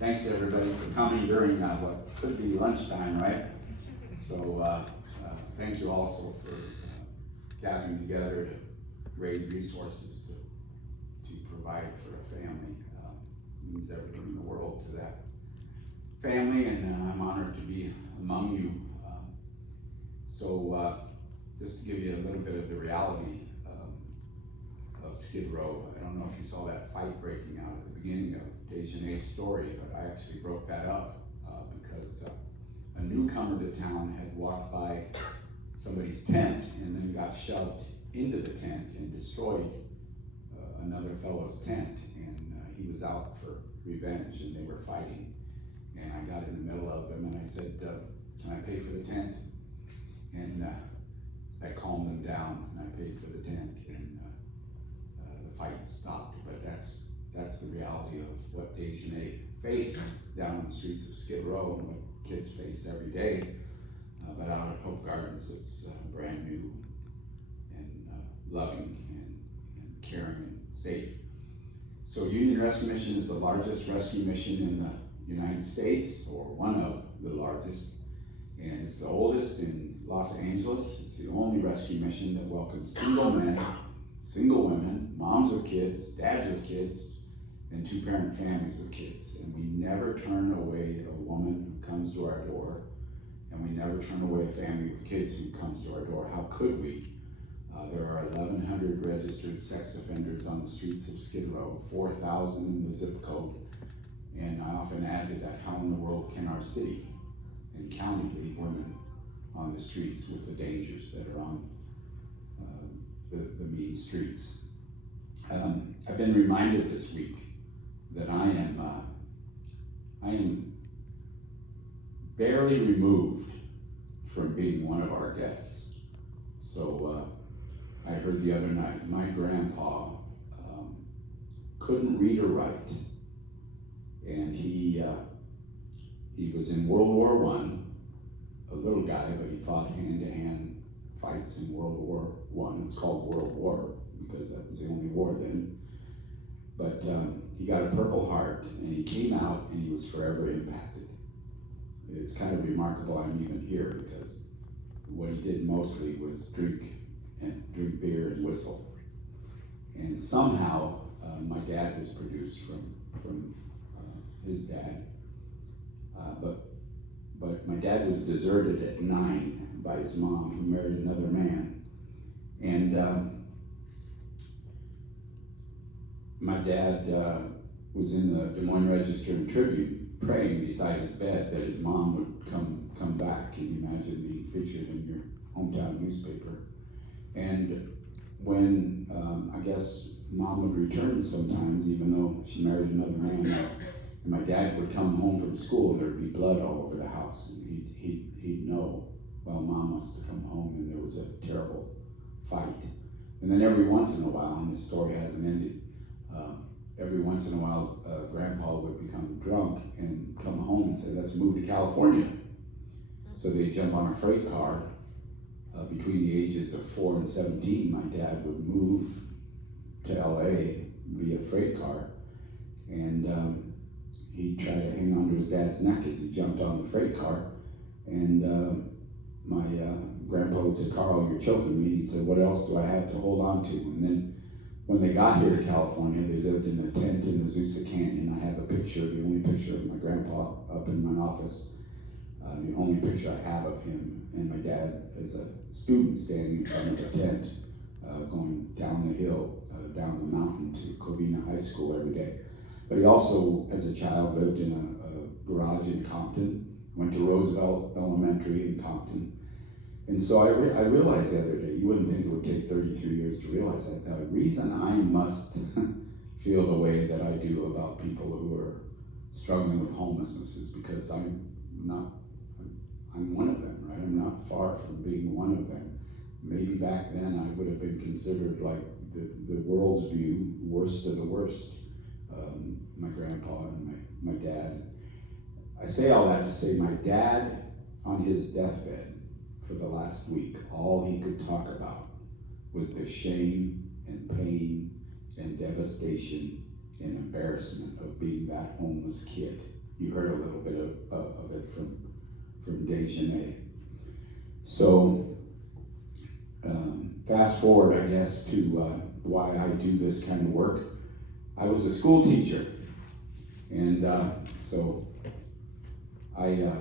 Thanks everybody for coming during what could be lunchtime, right? So thank you also for gathering together to raise resources to provide for a family. It means everything in the world to that family, and I'm honored to be among you. Just to give you a little bit of the reality of Skid Row, I don't know if you saw that fight breaking out at the beginning of Dejanay's story, but I actually broke that up because a newcomer to town had walked by somebody's tent and then got shoved into the tent and destroyed another fellow's tent, and he was out for revenge and they were fighting, and I got in the middle of them and I said, can I pay for the tent? And that calmed them down, and I paid for the tent, and the fight stopped. But that's the reality of what Dejanay faced down in the streets of Skid Row and what kids face every day. But out at Hope Gardens, it's brand new and loving and caring and safe. So Union Rescue Mission is the largest rescue mission in the United States, or one of the largest, and it's the oldest in Los Angeles. It's the only rescue mission that welcomes single men, single women, moms with kids, dads with kids, and two-parent families with kids. And we never turn away a woman who comes to our door, and we never turn away a family with kids who comes to our door. How could we? There are 1,100 registered sex offenders on the streets of Skid Row, 4,000 in the zip code, and I often add to that, how in the world can our city and county leave women on the streets with the dangers that are on the mean streets? I've been reminded this week that I am barely removed from being one of our guests. So I heard the other night, my grandpa couldn't read or write, and he was in World War I, a little guy, but he fought hand-to-hand fights in World War I. It's called World War because that was the only war then. But he got a Purple Heart, and he came out, and he was forever impacted. It's kind of remarkable I'm even here, because what he did mostly was drink beer and whistle. And somehow my dad was produced from his dad, but my dad was deserted at 9 by his mom, who married another man. And my dad was in the Des Moines Register and Tribune praying beside his bed that his mom would come back. Can you imagine being featured in your hometown newspaper? And when I guess mom would return sometimes, even though she married another man, and my dad would come home from school, there'd be blood all over the house, and he'd know, well, mom must have come home and there was a terrible fight. And then every once in a while, and this story hasn't ended, every once in a while, grandpa would become drunk and come home and say, let's move to California. So they'd jump on a freight car. Between the ages of 4 and 17, my dad would move to LA via freight car, and he'd try to hang on to his dad's neck as he jumped on the freight car. And my grandpa would say, Carl, you're choking me. And he said, what else do I have to hold on to? And then when they got here to California, they lived in a tent in the Azusa Canyon. I have a picture, the only picture of my grandpa up in my office. The only picture I have of him and my dad as a student standing in front of a tent, going down the hill, down the mountain to Covina High School every day. But he also, as a child, lived in a garage in Compton, went to Roosevelt Elementary in Compton. And so I realized the other day, you wouldn't think it would take 33 years to realize that. The reason I must feel the way that I do about people who are struggling with homelessness is because I'm one of them, right? I'm not far from being one of them. Maybe back then I would have been considered like the world's view, worst of the worst. My grandpa and my dad. I say all that to say my dad on his deathbed for the last week, all he could talk about was the shame and pain and devastation and embarrassment of being that homeless kid. you heard a little bit of it from Dejanay. So fast forward, I guess, to why I do this kind of work. I was a school teacher, and so I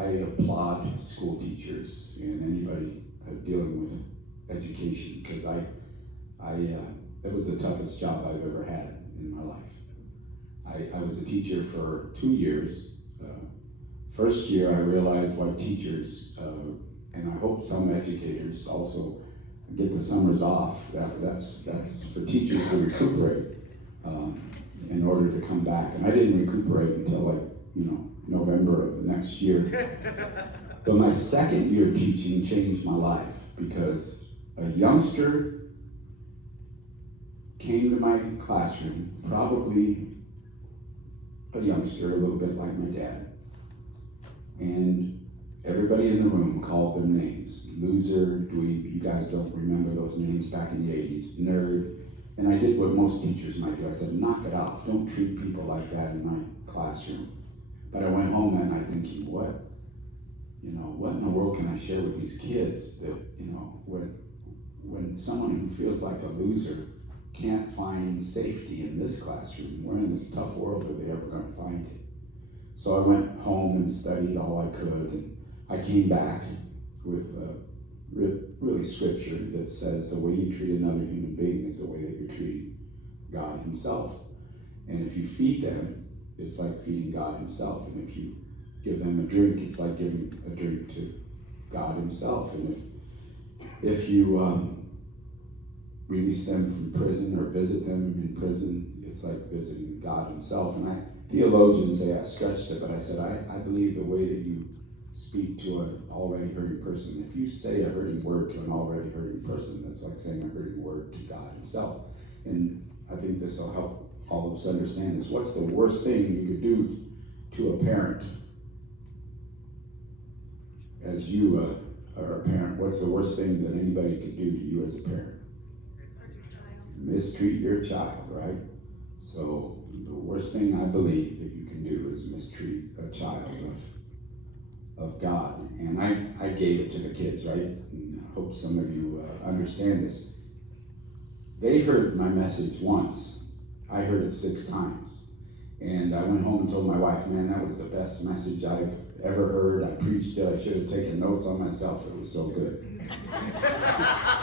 applaud school teachers and anybody dealing with education, because that was the toughest job I've ever had in my life. I was a teacher for 2 years. First year, I realized why teachers, and I hope some educators also get the summers off. That's for teachers to recuperate in order to come back. And I didn't recuperate until November of the next year. But my second year teaching changed my life, because a youngster came to my classroom, probably a youngster, a little bit like my dad, and everybody in the room called them names. Loser, dweeb, you guys don't remember those names back in the 80s, nerd. And I did what most teachers might do. I said, knock it off. Don't treat people like that in my classroom. But I went home that night thinking, what in the world can I share with these kids that, when someone who feels like a loser can't find safety in this classroom, where in this tough world are they ever going to find it? So I went home and studied all I could, and I came back with really scripture that says the way you treat another human being is the way that you're treating God himself. And if you feed them, it's like feeding God himself. And if you give them a drink, it's like giving a drink to God himself. And if you release them from prison or visit them in prison, it's like visiting God himself. And theologians say I stretched it, but I said I believe the way that you speak to an already hurting person, if you say a hurting word to an already hurting person, that's like saying a hurting word to God himself. And I think this will help all of us understand this. What's the worst thing you could do to a parent? As you are a parent, what's the worst thing that anybody could do to you as a parent? Mistreat your child, right? So the worst thing I believe that you can do is mistreat a child of God. And I gave it to the kids, right? And I hope some of you understand this. They heard my message once. I heard it 6 times. And I went home and told my wife, man, that was the best message I've ever heard. I preached it. I should have taken notes on myself. It was so good.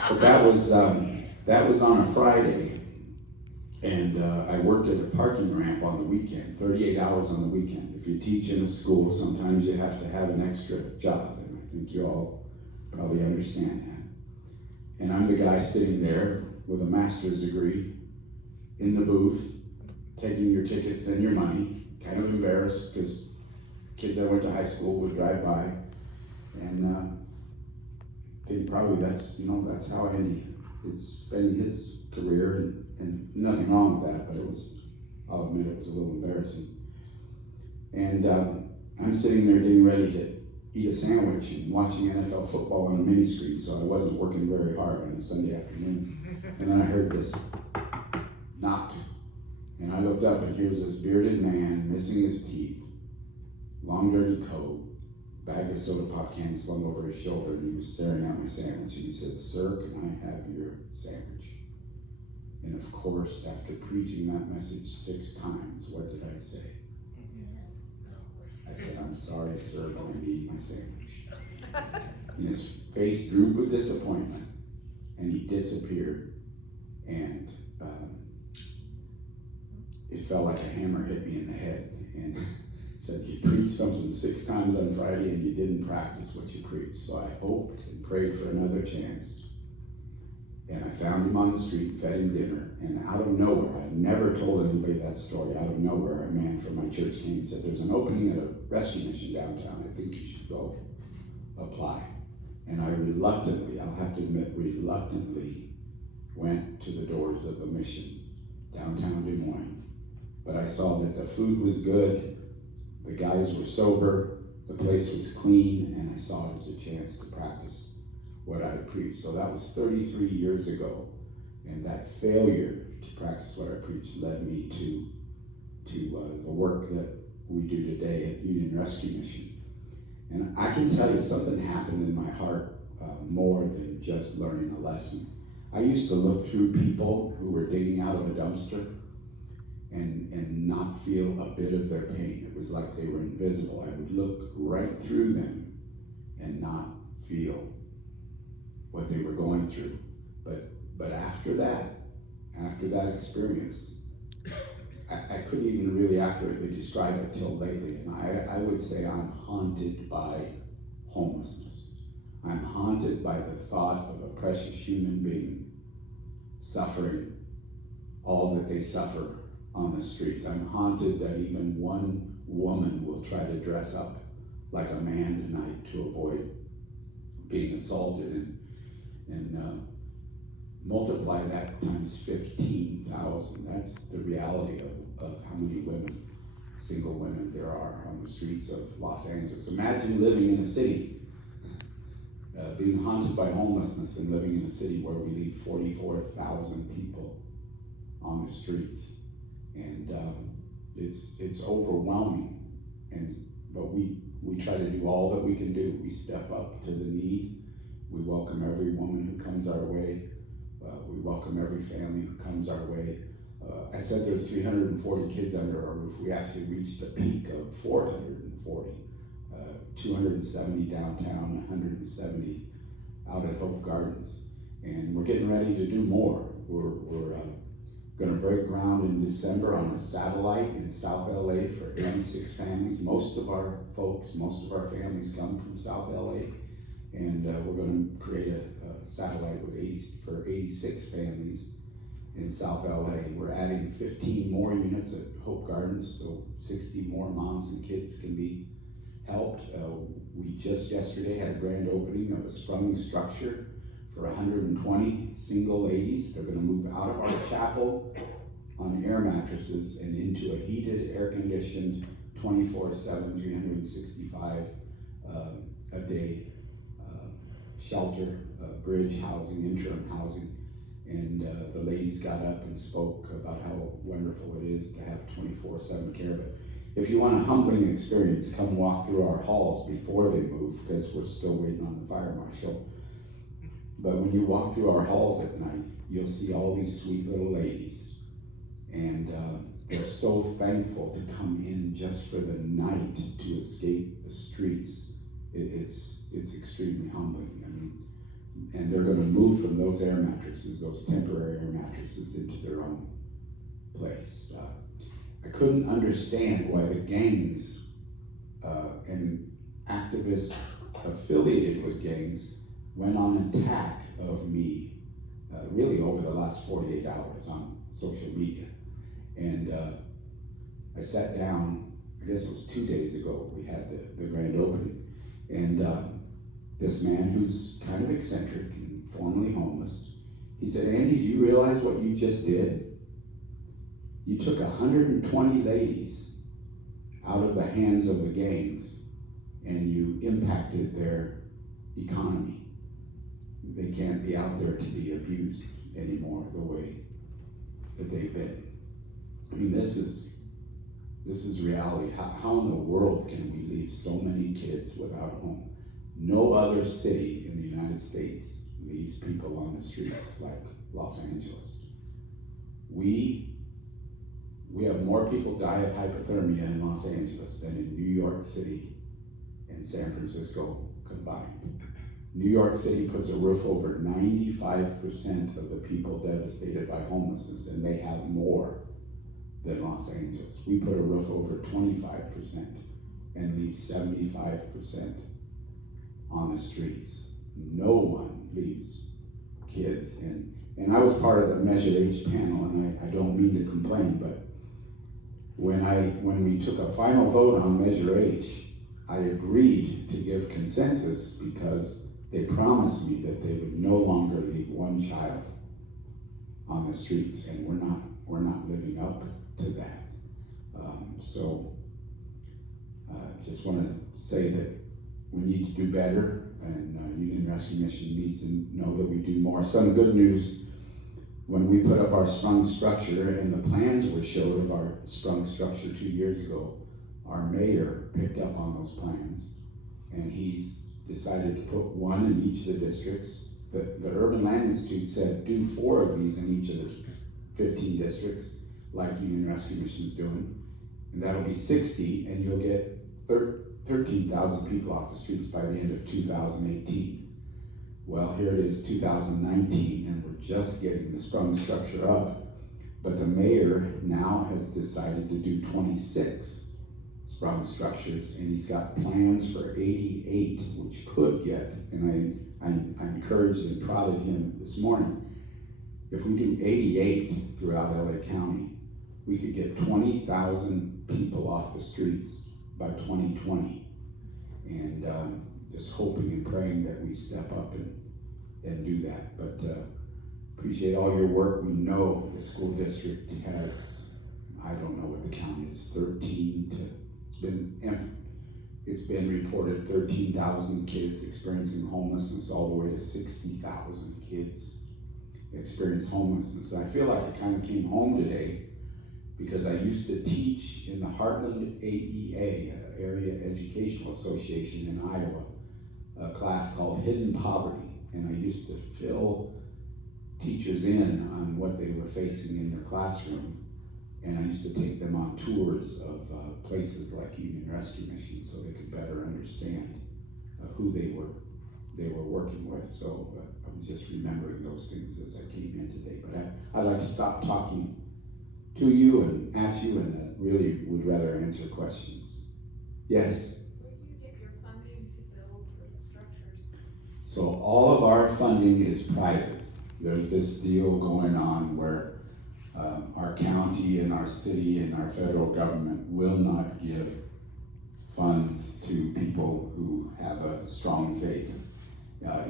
But that was on a Friday. And I worked at a parking ramp on the weekend, 38 hours on the weekend. If you teach in a school, sometimes you have to have an extra job. And I think you all probably understand that. And I'm the guy sitting there with a master's degree in the booth, taking your tickets and your money, kind of embarrassed because kids I went to high school would drive by, and think probably that's how Andy is spending his career, and nothing wrong with that, but I'll admit it was a little embarrassing. And I'm sitting there getting ready to eat a sandwich and watching NFL football on a mini screen, so I wasn't working very hard on a Sunday afternoon. And then I heard this knock. And I looked up, and here's this bearded man missing his teeth, long dirty coat, bag of soda pop cans slung over his shoulder, and he was staring at my sandwich. And he said, "Sir, can I have your sandwich?" And of course, after preaching that message 6 times, what did I say? I said, "I'm sorry, sir, but I need my sandwich." And his face drooped with disappointment, and he disappeared. And it felt like a hammer hit me in the head, and said, "You preached something 6 times on Friday, and you didn't practice what you preached." So I hoped and prayed for another chance. And I found him on the street, fed him dinner, and out of nowhere, I never told anybody that story, out of nowhere, a man from my church came and said, "There's an opening at a rescue mission downtown. I think you should go apply." And I reluctantly, I'll have to admit, reluctantly went to the doors of the mission downtown Des Moines. But I saw that the food was good, the guys were sober, the place was clean, and I saw it as a chance to practice what I preached. So that was 33 years ago, and that failure to practice what I preached led me to the work that we do today at Union Rescue Mission. And I can tell you something happened in my heart more than just learning a lesson. I used to look through people who were digging out of a dumpster and not feel a bit of their pain. It was like they were invisible. I would look right through them and not feel what they were going through. But after that experience, I couldn't even really accurately describe it till lately. And I would say I'm haunted by homelessness. I'm haunted by the thought of a precious human being suffering all that they suffer on the streets. I'm haunted that even one woman will try to dress up like a man tonight to avoid being assaulted, and multiply that times 15,000. That's the reality of how many women, single women there are on the streets of Los Angeles. Imagine living in a city, being haunted by homelessness and living in a city where we leave 44,000 people on the streets. And it's overwhelming. But we try to do all that we can do. We step up to the need. We welcome every woman who comes our way. We welcome every family who comes our way. I said there's 340 kids under our roof. We actually reached a peak of 440. 270 downtown, 170 out at Hope Gardens. And we're getting ready to do more. We're going to break ground in December on a satellite in South LA for 86 families. Most of our families come from South LA. And we're going to create a satellite for 86 families in South LA. We're adding 15 more units at Hope Gardens, so 60 more moms and kids can be helped. We just yesterday had a grand opening of a sprung structure for 120 single ladies. They're going to move out of our chapel on air mattresses and into a heated, air-conditioned, 24/7, 365 a day shelter, bridge housing, interim housing. And the ladies got up and spoke about how wonderful it is to have 24/7 care. But if you want a humbling experience, come walk through our halls before they move, because we're still waiting on the fire marshal. But when you walk through our halls at night, you'll see all these sweet little ladies. And they're so thankful to come in just for the night to escape the streets. It's extremely humbling. I mean, and they're going to move from those air mattresses, those temporary air mattresses, into their own place. I couldn't understand why the gangs and activists affiliated with gangs went on an attack of me really over the last 48 hours on social media. And I sat down, I guess it was 2 days ago, we had the grand opening. And this man who's kind of eccentric and formerly homeless, he said, "Andy, do you realize what you just did? You took 120 ladies out of the hands of the gangs and you impacted their economy. They can't be out there to be abused anymore the way that they've been." I mean, this is reality. How in the world can we leave so many kids without a home? No other city in the United States leaves people on the streets like Los Angeles. We have more people die of hypothermia in Los Angeles than in New York City and San Francisco combined. New York City puts a roof over 95% of the people devastated by homelessness, and they have more than Los Angeles. We put a roof over 25% and leave 75% on the streets. No one leaves kids. And I was part of the Measure H panel, and I don't mean to complain, but when we took a final vote on Measure H, I agreed to give consensus because they promised me that they would no longer leave one child on the streets, and we're not living up to that. So just want to say that we need to do better, and Union Rescue Mission needs to know that we do more. Some good news: when we put up our sprung structure and the plans were showed of our sprung structure 2 years ago, our mayor picked up on those plans, and he's decided to put one in each of the districts. The Urban Land Institute said do 4 of these in each of the 15 districts, like Union Rescue Mission's doing, and that'll be 60, and you'll get 13,000 people off the streets by the end of 2018. Well, here it is 2019, and we're just getting the sprung structure up, but the mayor now has decided to do 26 sprung structures, and he's got plans for 88, which could get, and I encouraged and prodded him this morning, if we do 88 throughout LA County, we could get 20,000 people off the streets by 2020. And just hoping and praying that we step up and do that. But appreciate all your work. We know the school district has, I don't know what the count is, 13 to, it's been reported 13,000 kids experiencing homelessness, all the way to 60,000 kids experience homelessness. I feel like it kind of came home today, because I used to teach in the Heartland AEA, Area Educational Association in Iowa, a class called Hidden Poverty, and I used to fill teachers in on what they were facing in their classroom, and I used to take them on tours of places like Union Rescue Mission so they could better understand who they were working with. So I was just remembering those things as I came in today. But I'd like to stop talking to you and at you, and really would rather answer questions. Yes? Where do you get your funding to build the structures? So all of our funding is private. There's this deal going on where our county and our city and our federal government will not give funds to people who have a strong faith.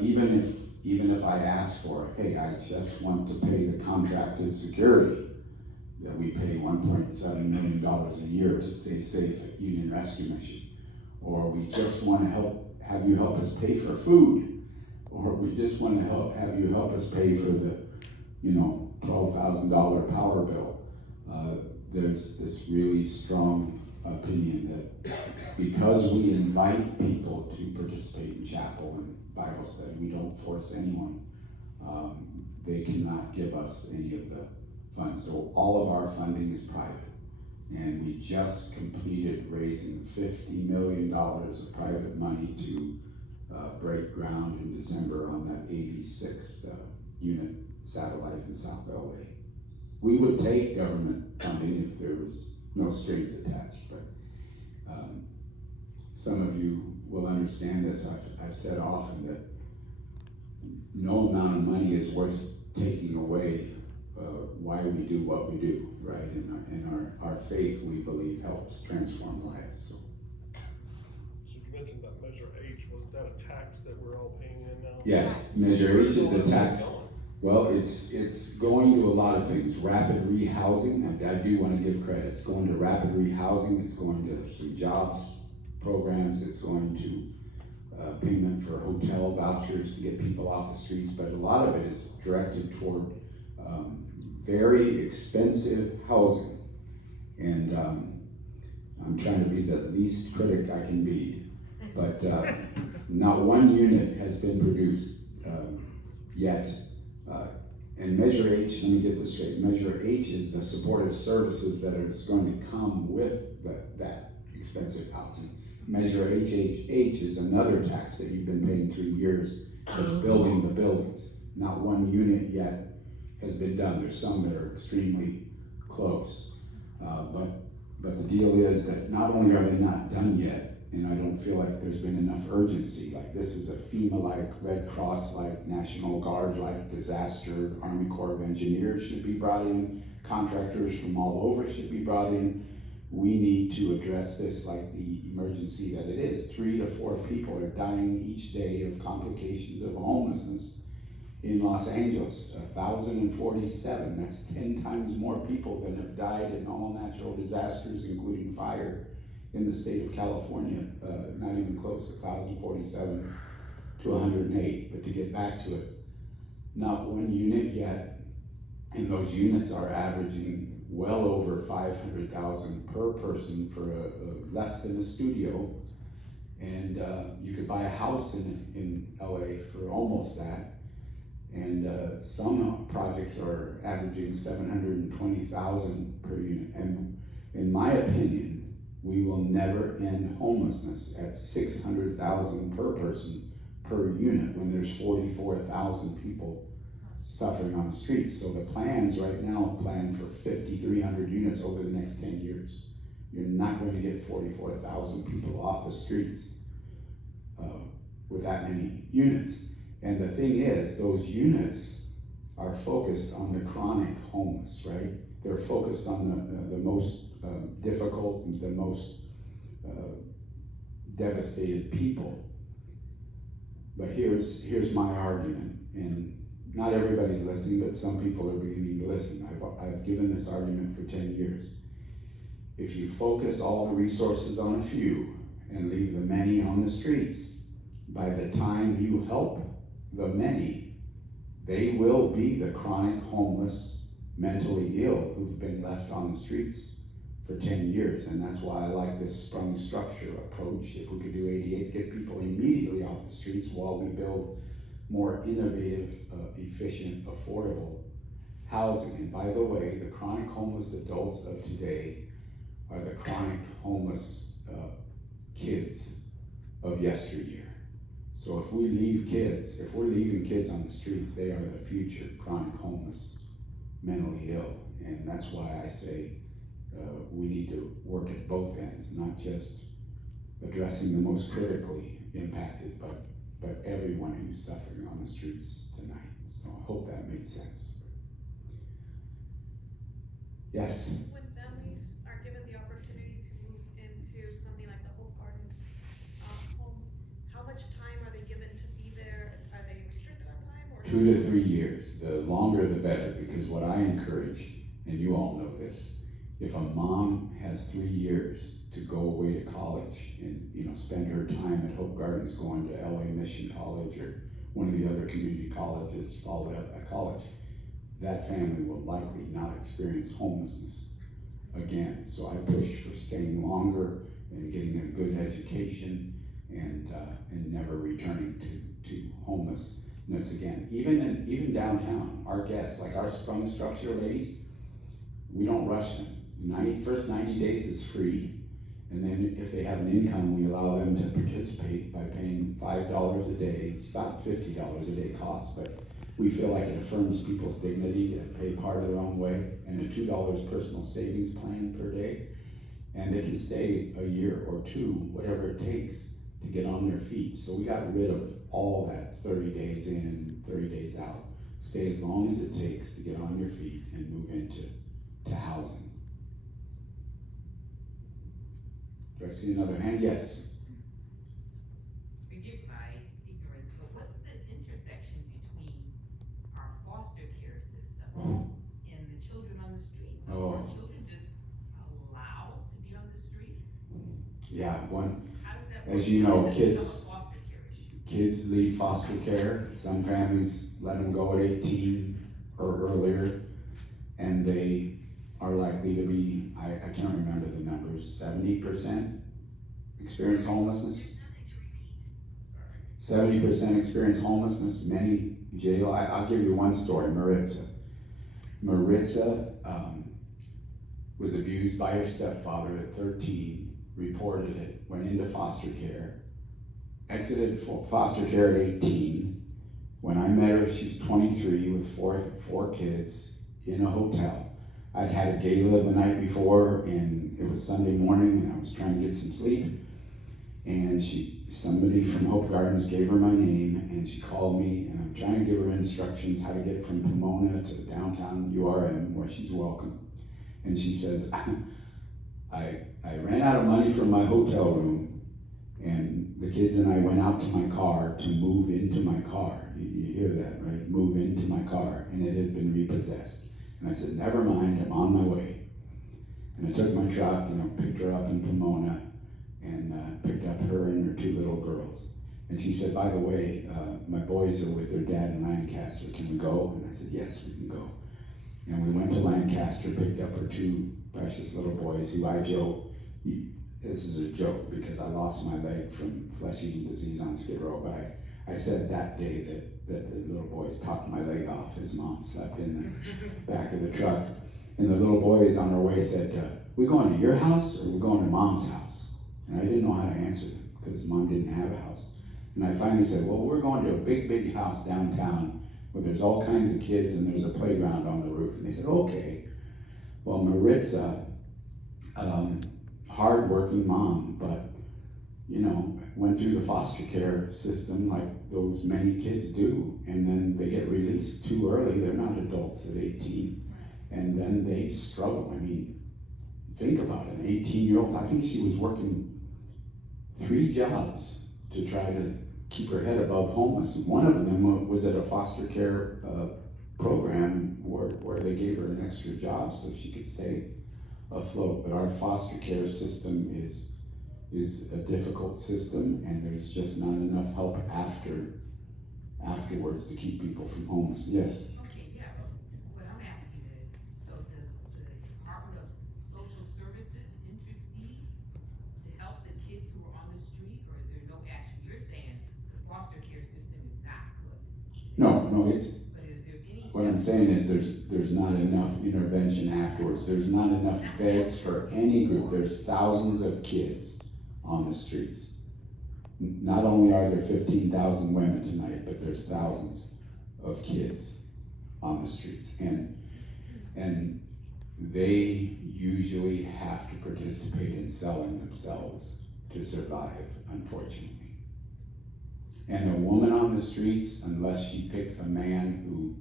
Even if I ask for, hey, I just want to pay the contracted security, that we pay $1.7 million a year to stay safe at Union Rescue Mission, or we just want to have you help us pay for food, or we just want to have you help us pay for the, $12,000 power bill. There's this really strong opinion that because we invite people to participate in chapel and Bible study, we don't force anyone. They cannot give us any of the funds. So all of our funding is private. And we just completed raising $50 million of private money to break ground in December on that 86th unit satellite in South LA. We would take government funding if there was no strings attached, but some of you will understand this. I've said often that no amount of money is worth taking away why we do what we do, right? And our faith, we believe, helps transform lives. So you mentioned that Measure H. Wasn't that a tax that we're all paying in now? yes, Measure H is a tax. Well, it's going to a lot of things. Rapid rehousing, I do want to give credit. It's going to rapid rehousing. It's going to some jobs programs. It's going to payment for hotel vouchers to get people off the streets. But a lot of it is directed toward very expensive housing. And I'm trying to be the least critic I can be. But not one unit has been produced yet. And Measure H, let me get this straight. Measure H is the supportive services that is going to come with that expensive housing. Measure HHH is another tax that you've been paying 3 years that's building the buildings. Not one unit yet has been done. There's some that are extremely close. But the deal is that not only are they not done yet, and I don't feel like there's been enough urgency, like this is a FEMA-like, Red Cross-like, National Guard-like disaster, Army Corps of Engineers should be brought in, contractors from all over should be brought in. We need to address this like the emergency that it is. 3 to 4 people are dying each day of complications of homelessness in Los Angeles, 1,047. That's 10 times more people than have died in all natural disasters, including fire, in the state of California. Not even close, 1,047 to 108. But to get back to it, not one unit yet, and those units are averaging well over 500,000 per person for less than a studio. And you could buy a house in LA for almost that. And some projects are averaging 720,000 per unit. And in my opinion, we will never end homelessness at 600,000 per person per unit when there's 44,000 people suffering on the streets. So the plans right now plan for 5,300 units over the next 10 years. You're not going to get 44,000 people off the streets with that many units. And the thing is, those units are focused on the chronic homeless, right? They're focused on the most difficult and the most devastated people. But here's my argument, and not everybody's listening, but some people are beginning to listen. I've given this argument for 10 years. If you focus all the resources on a few and leave the many on the streets, by the time you help the many, they will be the chronic homeless, mentally ill who've been left on the streets for 10 years. And that's why I like this sprung structure approach. If we could do 88, get people immediately off the streets while we build more innovative, efficient, affordable housing. And by the way, the chronic homeless adults of today are the chronic homeless kids of yesteryear. So if we leave kids, if we're leaving kids on the streets, they are the future chronic homeless, mentally ill. And that's why I say we need to work at both ends, not just addressing the most critically impacted, but everyone who's suffering on the streets tonight. So I hope that made sense. Yes? When families are given the opportunity to move into something like the Hope Gardens homes, how much time are they given to be there? Are they restricted on time? Or 2 to 3 years. The longer the better, because what I encourage, and you all know this, if a mom has 3 years to go away to college and spend her time at Hope Gardens, going to LA Mission College or one of the other community colleges followed up by college, that family will likely not experience homelessness again. So I push for staying longer and getting a good education and never returning to homelessness again. Even downtown, our guests, like our sprung structure ladies, we don't rush them. First 90 days is free, and then if they have an income, we allow them to participate by paying $5 a day. It's about $50 a day cost, but we feel like it affirms people's dignity to pay part of their own way, and a $2 personal savings plan per day, and they can stay a year or two, whatever it takes to get on their feet. So we got rid of all that 30 days in, 30 days out. Stay as long as it takes to get on your feet and move into housing. Do I see another hand? Yes. Forgive my ignorance, but what's the intersection between our foster care system and the children on the street? So are children just allowed to be on the street? Yeah, How does that work? as you know, How does that kids, become a foster care issue? kids leave foster care. Some families let them go at 18 or earlier, and they are likely to be, I can't remember the numbers, 70% experience homelessness. 70% experience homelessness, many jail. I'll give you one story, Maritza. Maritza was abused by her stepfather at 13, reported it, went into foster care, exited foster care at 18. When I met her, she's 23 with four kids in a hotel. I'd had a gala the night before, and it was Sunday morning, and I was trying to get some sleep. And somebody from Hope Gardens gave her my name, and she called me, and I'm trying to give her instructions how to get from Pomona to downtown URM, where she's welcome. And she says, I ran out of money from my hotel room, and the kids and I went out to my car to move into my car. You hear that, right? Move into my car, and it had been repossessed. And I said, never mind, I'm on my way. And I took my truck, picked her up in Pomona, and picked up her and her 2 little girls. And she said, by the way, my boys are with their dad in Lancaster, can we go? And I said, yes, we can go. And we went to Lancaster, picked up her two precious little boys who I joke, this is a joke because I lost my leg from flesh-eating disease on Skid Row, but I said that day that the little boys talked my leg off. His mom slept in the back of the truck. And the little boys on our way said, we going to your house or we going to Mom's house? And I didn't know how to answer them because Mom didn't have a house. And I finally said, well, we're going to a big, big house downtown where there's all kinds of kids and there's a playground on the roof. And they said, okay. Well, Maritza, hard-working mom, but, went through the foster care system like those many kids do. And then they get released too early. They're not adults at 18. And then they struggle. I mean, think about it, an 18-year-old, I think she was working 3 jobs to try to keep her head above homeless. And one of them was at a foster care program where they gave her an extra job so she could stay afloat. But our foster care system is a difficult system, and there's just not enough help afterwards to keep people from homeless. Yes? Okay, yeah, what I'm asking is, so does the Department of Social Services intercede to help the kids who are on the street, or is there no action? You're saying the foster care system is not good. No, But is there any? what I'm saying is there's not enough intervention afterwards. There's not enough beds for any group. There's thousands of kids on the streets. Not only are there 15,000 women tonight, but there's thousands of kids on the streets. And they usually have to participate in selling themselves to survive, unfortunately. And a woman on the streets, unless she picks a man who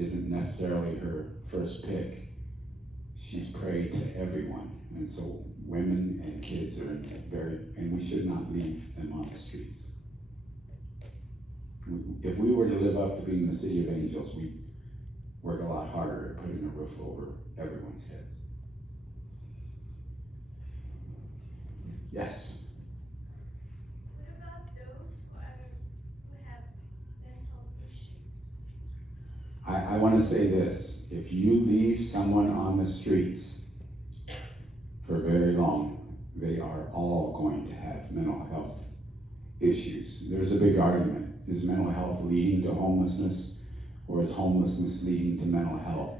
isn't necessarily her first pick, she's prey to everyone. And so women and kids are and we should not leave them on the streets. If we were to live up to being the city of angels, we'd work a lot harder at putting a roof over everyone's heads. Yes? What about those who have mental issues? I want to say this. If you leave someone on the streets for very long, they are all going to have mental health issues. There's a big argument. Is mental health leading to homelessness, or is homelessness leading to mental health?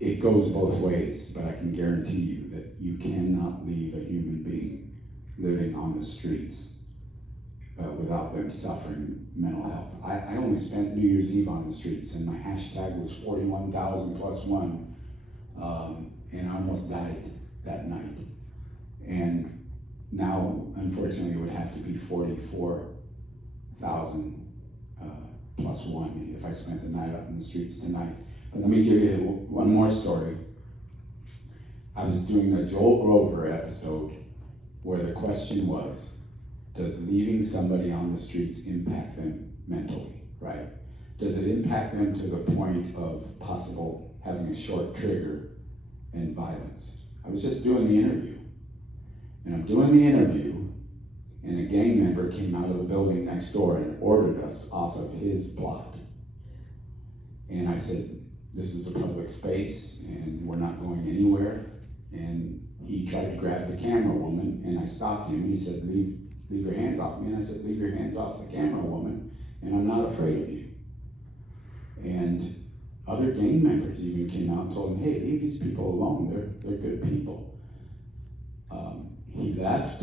It goes both ways, but I can guarantee you that you cannot leave a human being living on the streets without them suffering mental health. I only spent New Year's Eve on the streets, and my hashtag was 41,000+1, and I almost died that night. And now, unfortunately, it would have to be 44,000+1 if I spent the night out in the streets tonight. But let me give you one more story. I was doing a Joel Grover episode where the question was, does leaving somebody on the streets impact them mentally, right? Does it impact them to the point of possible having a short trigger and violence? I was just doing the interview. And I'm doing the interview, and a gang member came out of the building next door and ordered us off of his block. And I said, this is a public space, and we're not going anywhere. And he tried to grab the camera woman, and I stopped him, and he said, leave your hands off me. And I said, leave your hands off the camera woman, and I'm not afraid of you. And other gang members even came out and told him, hey, leave these people alone, they're good people. He left,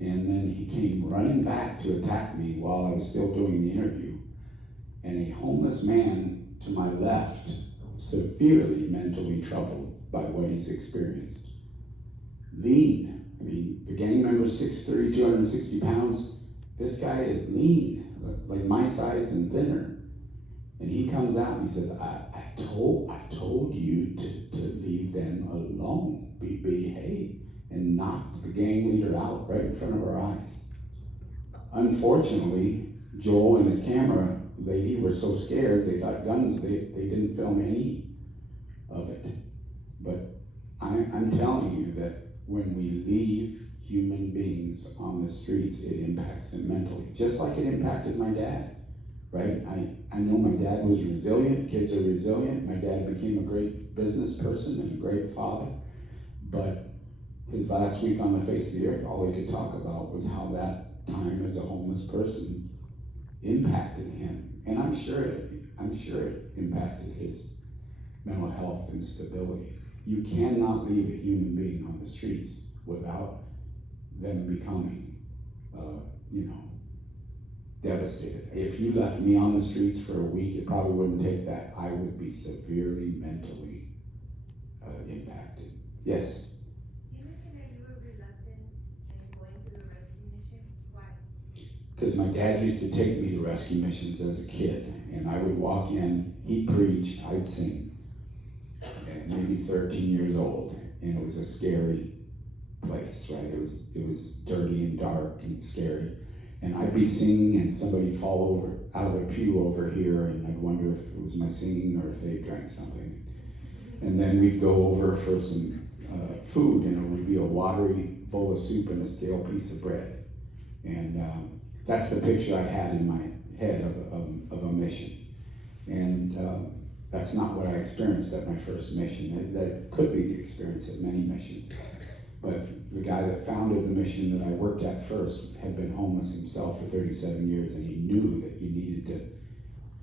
and then he came running back to attack me while I was still doing the interview. And a homeless man to my left, severely mentally troubled by what he's experienced. Lean. I mean, the gang member's 6'3", 260 pounds. This guy is lean, like my size and thinner. And he comes out and he says, I told you to leave them alone, behave, and knocked the gang leader out right in front of our eyes. Unfortunately, Joel and his camera lady were so scared, they thought guns, they didn't film any of it. But I'm telling you that when we leave human beings on the streets, it impacts them mentally, just like it impacted my dad. right? I know my dad was resilient, kids are resilient, my dad became a great business person and a great father, but his last week on the face of the earth, all he could talk about was how that time as a homeless person impacted him. And I'm sure it impacted his mental health and stability. You cannot leave a human being on the streets without them becoming, devastated. If you left me on the streets for a week, it probably wouldn't take that. I would be severely mentally impacted. Yes? You mentioned that you were reluctant in going to the rescue mission. Why? Because my dad used to take me to rescue missions as a kid, and I would walk in, he'd preach, I'd sing. And maybe 13 years old, and it was a scary place, right? It was dirty and dark and scary. And I'd be singing and somebody'd fall over out of the pew over here, and I'd wonder if it was my singing or if they drank something. And then we'd go over for some food, and it would be a watery bowl of soup and a stale piece of bread. And that's the picture I had in my head of a mission. And that's not what I experienced at my first mission. That could be the experience at many missions. But the guy that founded the mission that I worked at first had been homeless himself for 37 years, and he knew that you needed to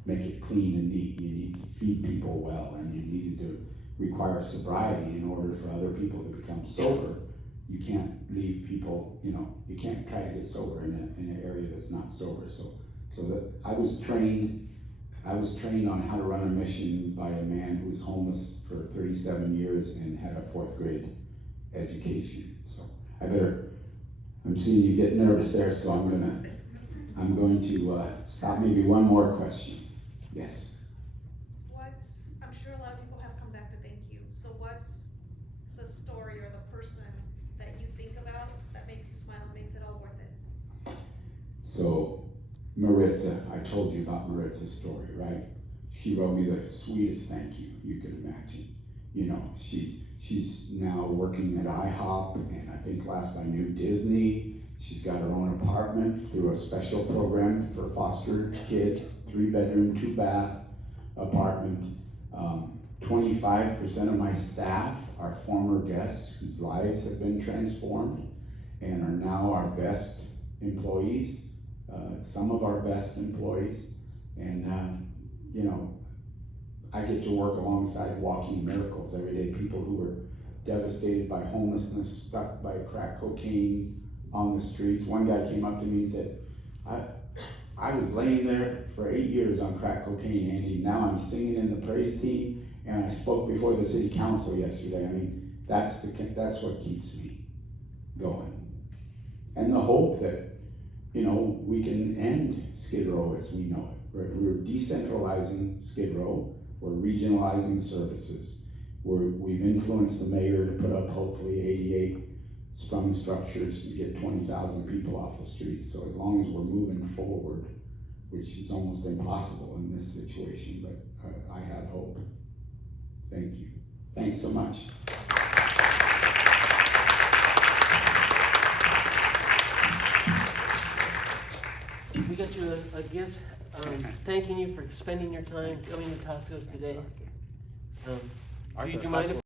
make it clean and neat. You need to feed people well, and you needed to require sobriety in order for other people to become sober. You can't leave people, you can't try to get sober in an area that's not sober. So that I was trained on how to run a mission by a man who was homeless for 37 years and had a 4th grade education. So I'm seeing you get nervous there, so I'm going to stop. Maybe one more question. Yes? I'm sure a lot of people have come back to thank you, so what's the story or the person that you think about that makes you smile and makes it all worth it? So Maritza, I told you about Maritza's story, right? She wrote me the sweetest thank you can imagine. She's now working at IHOP, and I think last I knew Disney. She's got her own apartment through a special program for foster kids, 3-bedroom, 2-bath apartment. 25% of my staff are former guests whose lives have been transformed and are now our best employees, some of our best employees. And, I get to work alongside walking miracles every day, people who were devastated by homelessness, stuck by crack cocaine on the streets. One guy came up to me and said, I was laying there for 8 years on crack cocaine, Andy. Now I'm singing in the praise team, and I spoke before the city council yesterday. I mean, that's what keeps me going. And the hope that, we can end Skid Row as we know it. We're decentralizing Skid Row. We're regionalizing services. We've influenced the mayor to put up hopefully 88 sprung structures and get 20,000 people off the streets. So as long as we're moving forward, which is almost impossible in this situation, but I have hope. Thank you. Thanks so much. We got you a gift, thanking you for spending your time coming to talk to us today. Do you mind if